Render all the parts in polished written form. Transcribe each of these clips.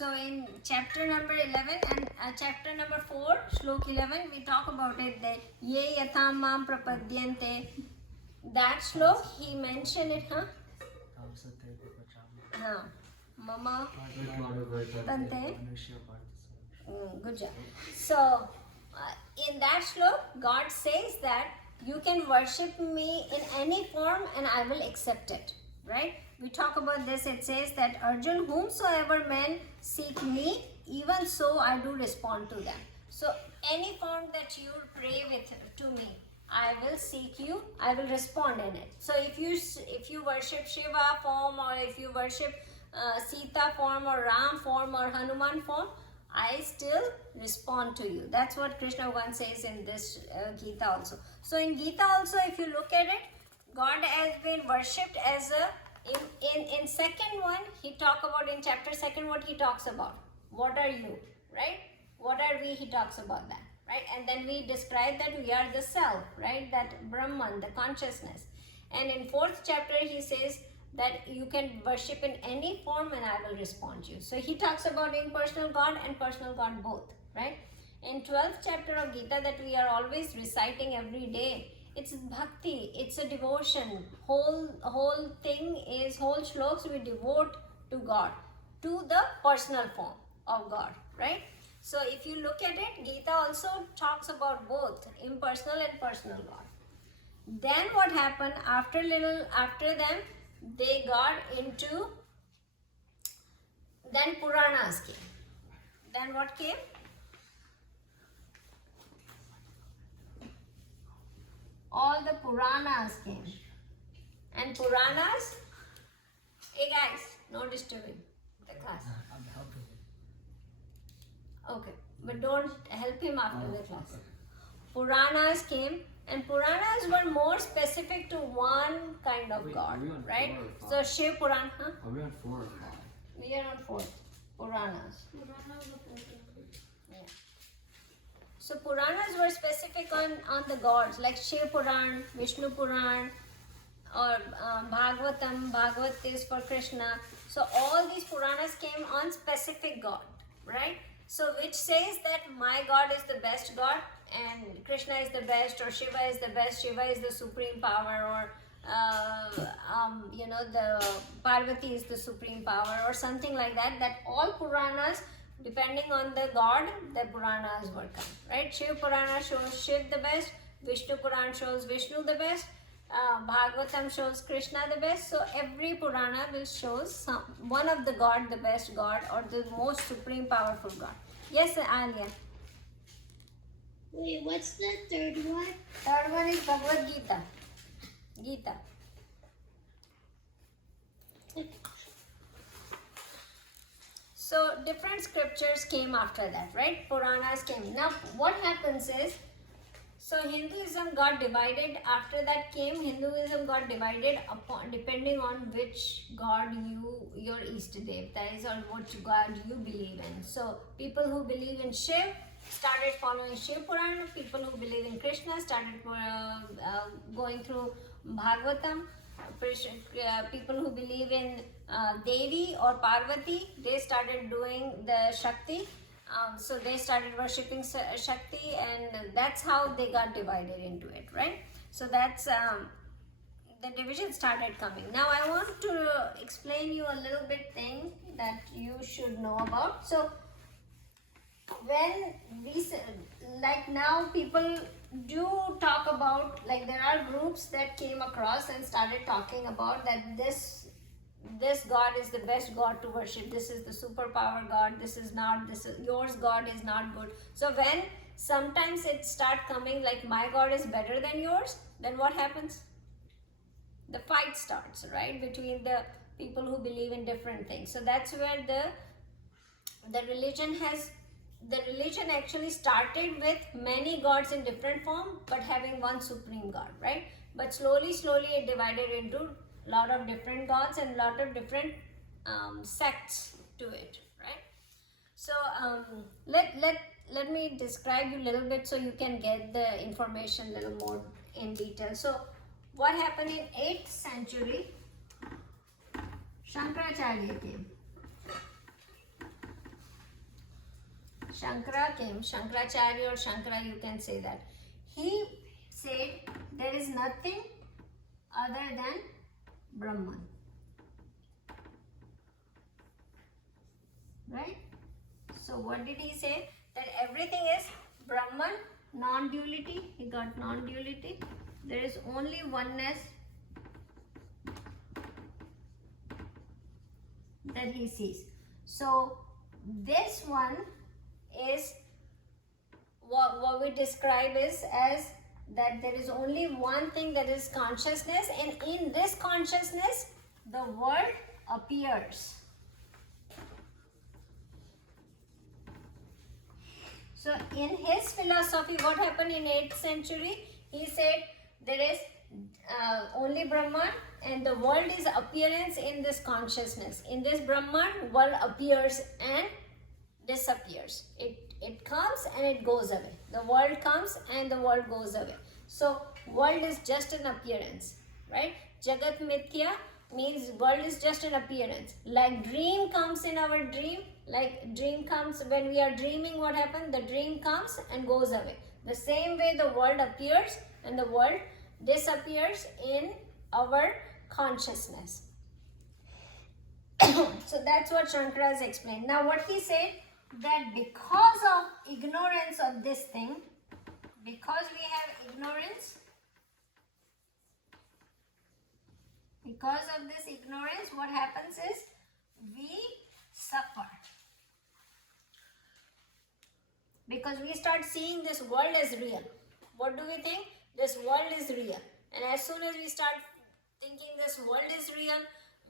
So in chapter number 11 and chapter number 4, shlok 11, we talk about it that ye yatham mam prapadyante. That shlok, he mentioned it, Mama Tante. Good job. So in that shlok, God says that you can worship me in any form and I will accept it. Right? We talk about this. It says that Arjun, whomsoever men seek me, even so I do respond to them. So any form that you pray with to me, I will seek you, I will respond in it. So if you worship Shiva form, or if you worship Sita form, or Ram form, or Hanuman form, I still respond to you. That's what Krishna once says in this Gita also. So in Gita also, if you look at it, God has been worshipped as a, in second one, he talk about in chapter 2 what he talks about. What are you, right? What are we, he talks about that, right? And then we describe that we are the self, right? That Brahman, the consciousness. And in 4th chapter, he says that you can worship in any form and I will respond to you. So he talks about impersonal God and personal God both, right? In 12th chapter of Gita that we are always reciting every day, it's bhakti, it's a devotion. Whole thing is, whole shloks we devote to God, to the personal form of God, right? So if you look at it, Gita also talks about both impersonal and personal God. Then what happened after them, they got into, then Puranas came. Then what came? All the Puranas came. And Puranas, hey guys, no disturbing the class. Okay, but don't help him after the class. Puranas came, and Puranas were more specific to one kind of God, right? So Shiv Puran, Are we on 4 or 5? We are on 4th. Puranas. Yeah. So Puranas were specific on the gods, like Shiv Puran, Vishnu Puran, or Bhagavatam. Bhagavat is for Krishna. So all these Puranas came on specific God, right? So which says that my God is the best God and Krishna is the best, or Shiva is the best, Shiva is the supreme power, or the Parvati is the supreme power, or something like that. That all Puranas, depending on the God, the Puranas were come, right? Shiv Purana shows Shiv the best, Vishnu Puran shows Vishnu the best, Bhagavatam shows Krishna the best. So every Purana will show one of the God, the best God, or the most supreme powerful God. Yes, Alia. Wait, what's the third one? Third one is Bhagavad Gita. Gita. So different scriptures came after that, right? Puranas came. Now what happens is, so Hinduism got divided. After that came Hinduism got divided upon depending on which God your East Devta is, or what God you believe in. So people who believe in Shiv started following Shiv Puran. People who believe in Krishna started going through Bhagavatam. People who believe in Devi or Parvati, they started doing the Shakti. So they started worshipping Shakti, and that's how they got divided into it, right? So that's the division started coming. Now I want to explain you a little bit thing that you should know about. So when we like now people do talk about, like there are groups that came across and started talking about that this God is the best God to worship, this is the superpower God, this is yours God is not good. So when sometimes it start coming like my God is better than yours, then what happens? The fight starts, right, between the people who believe in different things. So that's where the religion actually started with many gods in different form, but having one supreme God, right? But slowly it divided into a lot of different gods and a lot of different sects to it, right? So let me describe you a little bit so you can get the information a little more in detail. So what happened in 8th century, Shankaracharya came. Shankara came, Shankaracharya or Shankara, you can say that. He said there is nothing other than Brahman. Right? So what did he say? That everything is Brahman, non-duality. He got non-duality. There is only oneness that he sees. So this one is what we describe is as that there is only one thing, that is consciousness, and in this consciousness the world appears. So in his philosophy, what happened in 8th century? He said there is only Brahman, and the world is appearance in this consciousness. In this Brahman, world appears and disappears. It comes and it goes away. The world comes and the world goes away. So world is just an appearance, right? Jagat Mithya means world is just an appearance. Like dream comes in our dream, like dream comes when we are dreaming, what happened? The dream comes and goes away. The same way the world appears and the world disappears in our consciousness. So that's what Shankara has explained. Now what he said, that because of ignorance of this thing, because we have ignorance, because of this ignorance, what happens is we suffer. Because we start seeing this world as real. What do we think? This world is real. And as soon as we start thinking this world is real,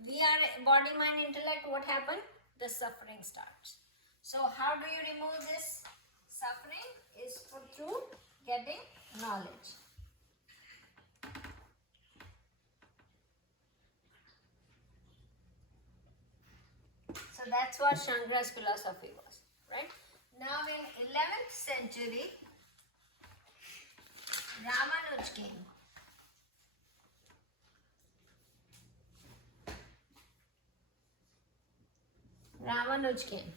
we are body, mind, intellect, what happened? The suffering starts. So how do you remove this suffering? Is through getting knowledge. So that's what Shankara's philosophy was, right? Now in 11th century, Ramanuj came. Ramanuj came.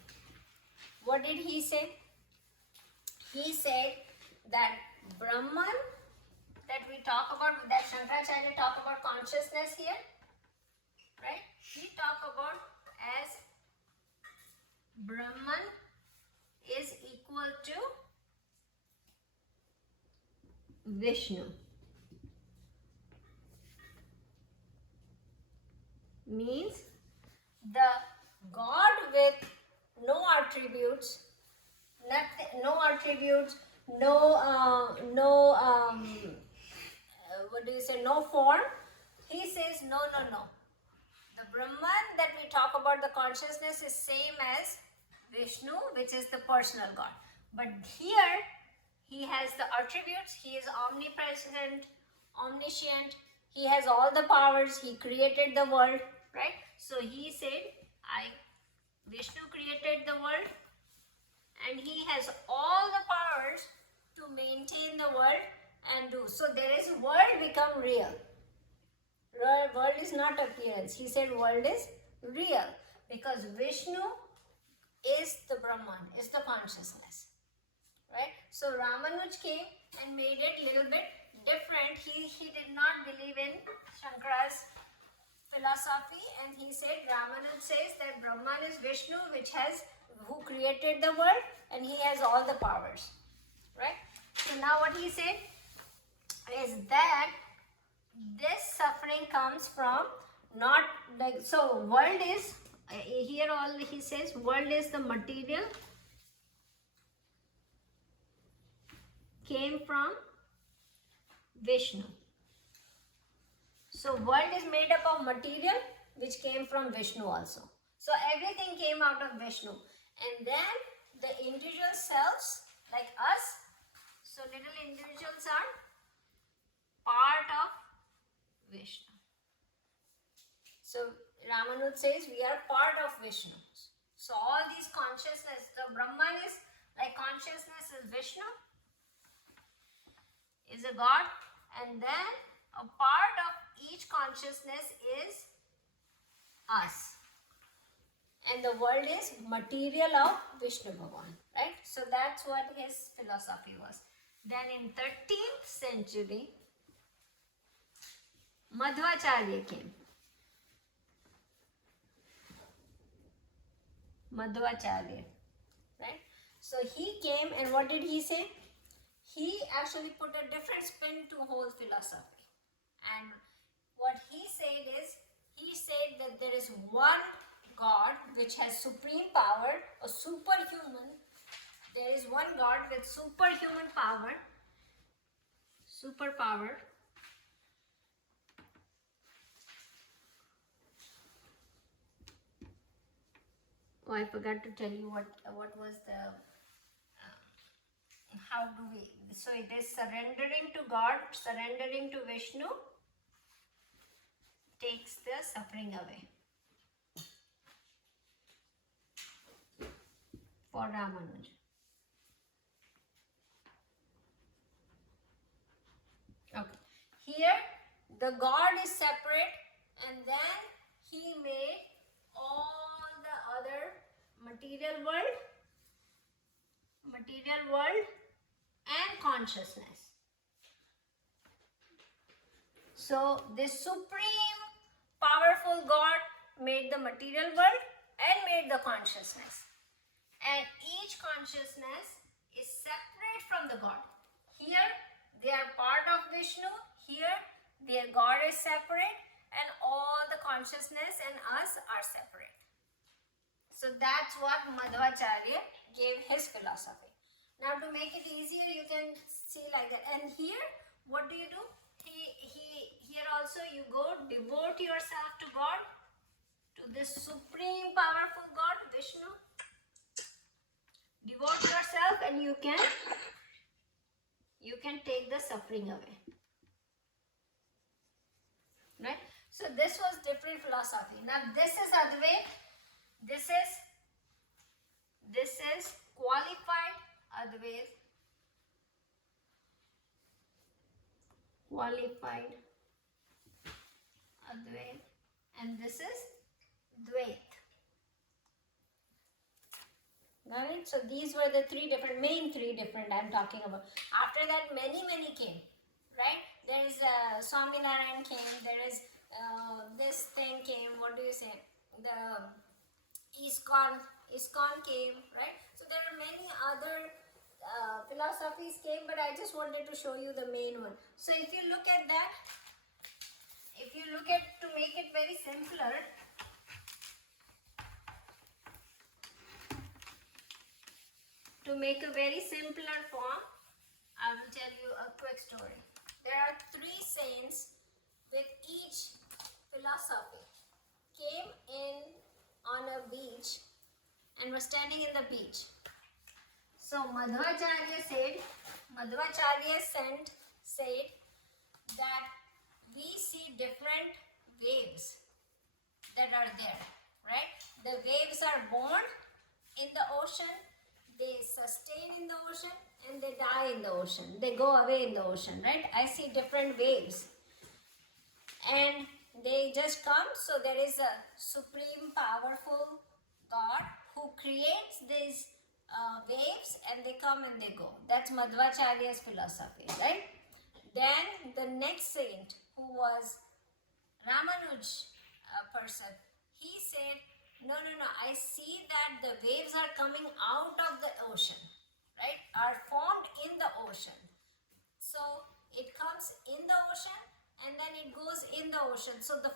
What did he say? He said that Brahman that we talk about, that Shankaracharya talk about consciousness here, right? He talk about as Brahman is equal to Vishnu. Means the God with no attributes, nothing, no attributes, what do you say, no form. He says no. The Brahman that we talk about, the consciousness, is same as Vishnu, which is the personal God. But here he has the attributes. He is omnipresent, omniscient. He has all the powers. He created the world, right? So he said, Vishnu created the world, and he has all the powers to maintain the world and do. So there is world become real. World is not appearance. He said world is real because Vishnu is the Brahman, is the consciousness, right? So Ramanuj came and made it little bit different. He did not believe in Shankara's philosophy, and he said, Ramanuj says that Brahman is Vishnu, who created the world, and he has all the powers, right? So now what he said is that this suffering comes from not like, so world is, here all he says, world is the material, came from Vishnu. So world is made up of material which came from Vishnu also. So everything came out of Vishnu. And then the individual selves like us, so little individuals are part of Vishnu. So Ramanuj says we are part of Vishnu. So all these consciousness, the Brahman is like consciousness is Vishnu, is a God, and then a part of each consciousness is us. and the world is material of Vishnu Bhagavan, right? So that's what his philosophy was. Then in 13th century, Madhvacharya came. Madhvacharya, right? So he came, and what did he say? He actually put a different spin to whole philosophy. And what he said is, he said that there is one God which has supreme power, or superhuman. There is one God with superhuman power, superpower. Oh, I forgot to tell you what was the, how do we, so it is surrendering to God, surrendering to Vishnu takes the suffering away for Ramanuja. Okay. Here the God is separate, and then he made all the other material world and consciousness. So this supreme powerful God made the material world and made the consciousness. And each consciousness is separate from the God. Here they are part of Vishnu. Here their God is separate, and all the consciousness and us are separate. So that's what Madhvacharya gave his philosophy. Now to make it easier, you can see like that. And here, what do? Here also you go, devote yourself to God, to this supreme powerful God, Vishnu. Devote yourself, and you can take the suffering away. Right? So this was different philosophy. Now this is Advait. This is qualified Advait. Qualified Advait. And this is Dvait. Got it? So these were the main three different I'm talking about. After that, many came, right? There is Swaminarayan came. There is this thing came. What do you say? The ISKCON came, right? So there are many other philosophies came, but I just wanted to show you the main one. So if you look at that, to make it very simpler, to make a very simpler form, I will tell you a quick story. There are three saints with each philosophy. Came in on a beach and were standing in the beach. So Madhvacharya said that we see different waves that are there, right? The waves are born in the ocean, they sustain in the ocean, and they die in the ocean. They go away in the ocean, right? I see different waves. And they just come, so there is a supreme powerful God who creates these waves, and they come and they go. That's Madhvacharya's philosophy, right? Then the next saint, who was Ramanuj person, he said, no, I see that the waves are coming out of the ocean, right? Are formed in the ocean. So it comes in the ocean, and then it goes in the ocean. So the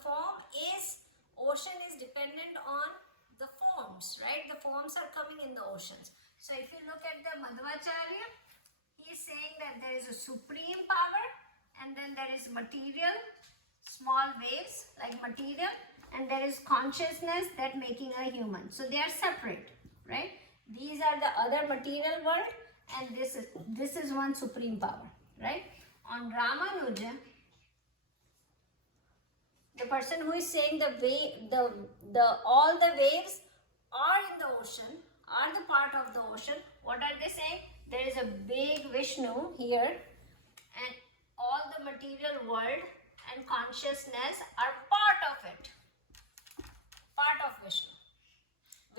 ocean is dependent on the forms, right? The forms are coming in the oceans. So if you look at the Madhvacharya, he is saying that there is a supreme power, and then there is material, small waves like material, and there is consciousness that making a human. So they are separate, right? These are the other material world, and this is one supreme power, right? On Ramanuja, the person who is saying all the waves are in the ocean, are the part of the ocean. What are they saying? There is a big Vishnu here, and all the material world and consciousness are part of it, part of Vishnu.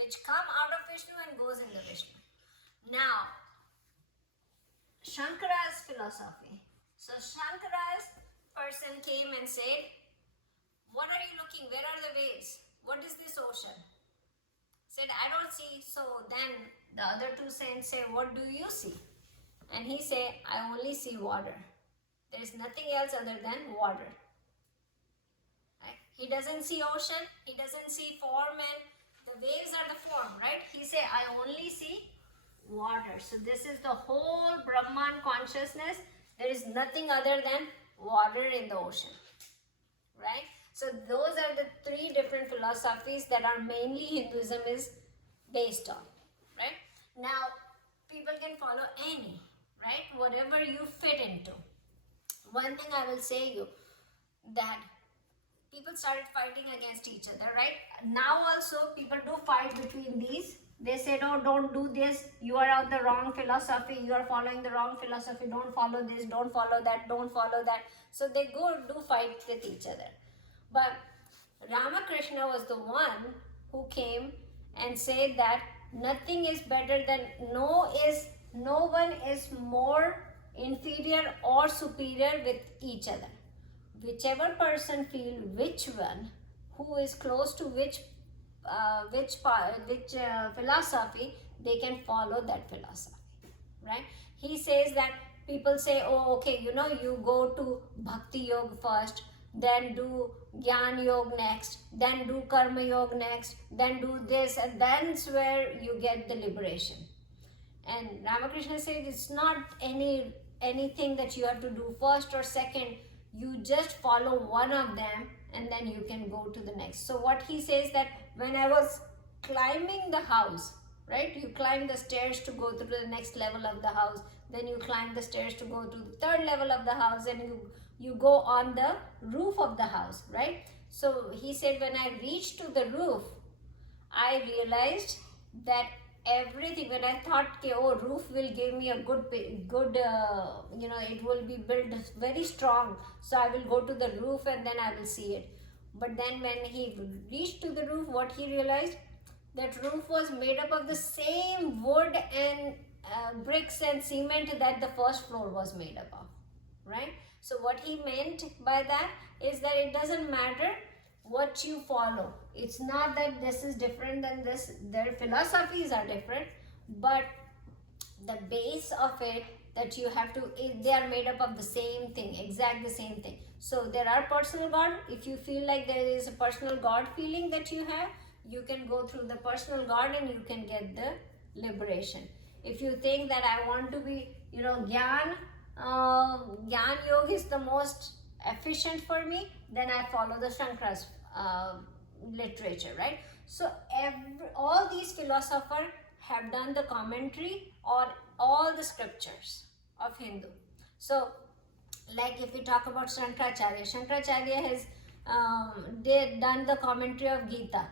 which come out of Vishnu and goes into Vishnu. Now, Shankara's philosophy. So Shankara's person came and said, what are you looking? Where are the waves? What is this ocean? Said, I don't see. So then the other two saints said, what do you see? And he said, I only see water. There is nothing else other than water. Right? He doesn't see ocean. He doesn't see form, and the waves are the form, right? He said, I only see water. So this is the whole Brahman consciousness. There is nothing other than water in the ocean, right? So those are the three different philosophies that are mainly Hinduism is based on, right? Now, people can follow any, right? Whatever you fit into. One thing I will say you, that people started fighting against each other, right? Now also people do fight between these. They say, no, don't do this. You are on the wrong philosophy. You are following the wrong philosophy. Don't follow this. Don't follow that. Don't follow that. So they do fight with each other. But Ramakrishna was the one who came and said that nothing is better than, no one is more inferior or superior with each other. Whichever person feel which one, who is close to which philosophy, they can follow that philosophy, right? He says that people say, oh, okay, you go to Bhakti Yoga first, then do Jnana Yoga next, then do Karma Yoga next, then do this, and that's where you get the liberation. And Ramakrishna says it's not anything that you have to do first or second. You just follow one of them and then you can go to the next. So what he says that when I was climbing the house, right? You climb the stairs to go to the next level of the house. Then you climb the stairs to go to the third level of the house, and you go on the roof of the house, right? So he said, when I reached to the roof, I realized that everything, when I thought, oh, roof will give me a good, it will be built very strong. So I will go to the roof and then I will see it. But then when he reached to the roof, what he realized, that roof was made up of the same wood and bricks and cement that the first floor was made up of, right? So what he meant by that is that it doesn't matter what you follow. It's not that this is different than this, their philosophies are different, but the base of it, that you have to, they are made up of the same thing, exact the same thing. So there are personal God. If you feel like there is a personal God feeling that you have, you can go through the personal God and you can get the liberation. If you think that I want to be, Gyan Yoga is the most efficient for me, then I follow the Shankara's literature, right? So all these philosophers have done the commentary on all the scriptures of Hindu. So like if we talk about Shankaracharya has done the commentary of Gita.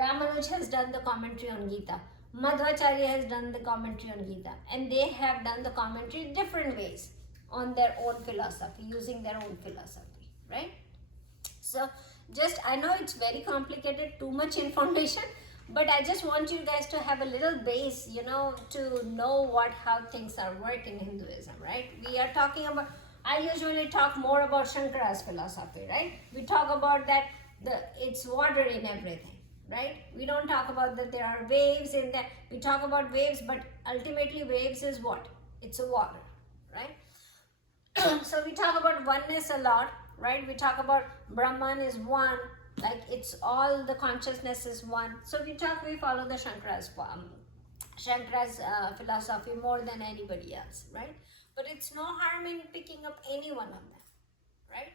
Ramanuj has done the commentary on Gita. Madhvacharya has done the commentary on Gita, and they have done the commentary different ways on their own philosophy, using their own philosophy, right? So I know it's very complicated, too much information, but I just want you guys to have a little base, to know how things are working in Hinduism, right? We are talking about, I usually talk more about Shankara's philosophy, right? We talk about that it's water in everything. Right? We don't talk about that there are waves in that. We talk about waves, but ultimately waves is what? It's a water, right? So we talk about oneness a lot, right? We talk about Brahman is one, like it's all the consciousness is one. So we follow the Shankara's philosophy more than anybody else, right? But it's no harm in picking up any one of them, right?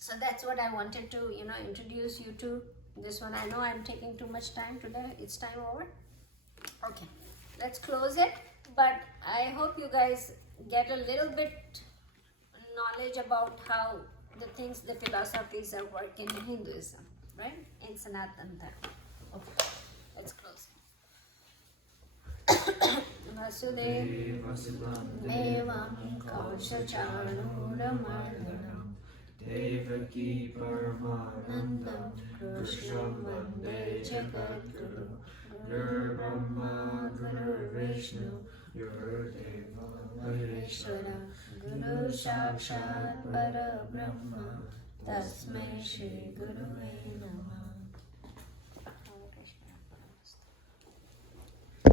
So that's what I wanted to, introduce you to this one. I know I'm taking too much time today. It's time over. Okay, let's close it. But I hope you guys get a little bit knowledge about how the philosophies are working in Hinduism, right? In Sanatana Dharma. Okay, let's close. Vasudeva Devam Kaushacharunamardhanam Devaki Paramanandam Krishna Vande Jagadguru Guru Brahma Guru Vishnu Guru Deva Maheshwara Guru Sakshat Para Brahma Tasmai Shri Guru Namaha.